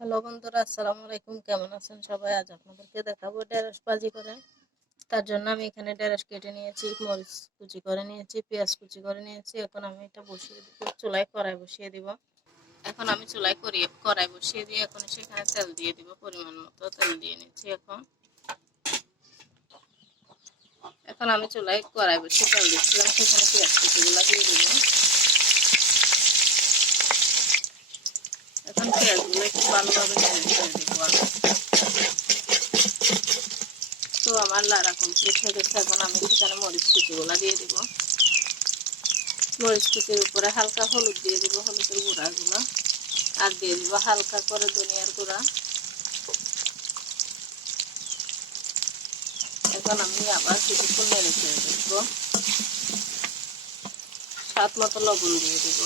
Hello বন্ধুরা, আসসালামু আলাইকুম। কেমন আছেন সবাই? আজ আপনাদেরকে দেখাবো ঢেঁড়স ভাজি করে। তার জন্য আমি এখানে ঢেঁড়স কেটে নিয়েছি, মরিচ কুচি করে নিয়েছি, পেঁয়াজ কুচি করে নিয়েছি। এখন আমি এটা বসিয়ে দিব, চুলায় কড়াই বসিয়ে দিব। এখন আমি চুলায় কড়াই বসিয়ে দিয়ে এখন সেখানে তেল দিয়ে দিব, পরিমাণ মতো তেল দিয়ে নিচ্ছি। এখন আমি চুলায় কড়াই বসিয়ে তেল দিচ্ছিলাম, সেখানে পেঁয়াজ কুচিগুলো দিয়ে দিব। এখন পেঁয়াজগুলো একটু ভালোভাবে নেড়ে ছেড়ে দিব। তো আমার লাড়া কমপ্লিট হয়ে গেছে। এখন আমি সেখানে মরিচ কুচিগুলা দিয়ে দিব। মরিচ কুচির উপরে হালকা হলুদ দিয়ে দিব, হলুদের গুঁড়াগুলো, আর দিয়ে দিব হালকা করে ধনিয়ার গুঁড়া। এখন আমি আবার কিছুক্ষণ নেড়ে ছেড়ে দেব। স্বাদ মতো লবণ দিয়ে দিব।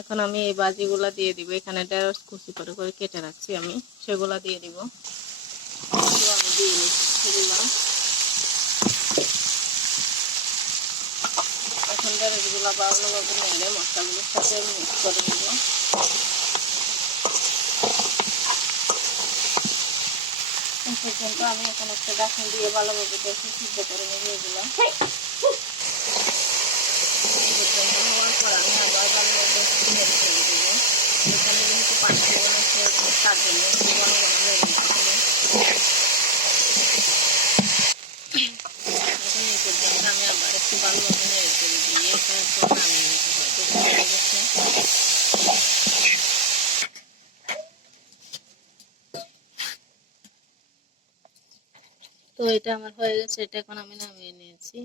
এখন আমি এই ভাজিগুলা দিয়ে দিব। এখানে ঢেঁড়স কুচি করে করে কেটে রাখছি আমি, সেগুলা দিয়ে দিব। আমি দিয়ে নিচ্ছি সেগুলা। এখন ঢেঁড়সগুলা ভালোভাবে নেড়ে মশলাগুলোর সাথে মিক্স করে দিব। পর্যন্ত আমি এখন একটা ঢাকনা দিয়ে ভালোভাবে দেখে সিদ্ধ করে নেব এগুলো। হওয়ার পর আমি আবার ভালোভাবে নেড়ে ছেড়ে দেবো। এখানে যেহেতু পানি দেওয়া আছে তার জন্য একটু ঘন ঘন নেড়ে নিতে হবে। এখন এই পর্যন্ত আমি আবার একটু ভালোভাবে নেড়ে ছেড়ে দিয়ে এখানে তো নামিয়ে নিতে হবে। হয়ে গেছে। তো এটা আমার হয়ে গেছে, এটা এখন আমি নামিয়ে নিয়েছি।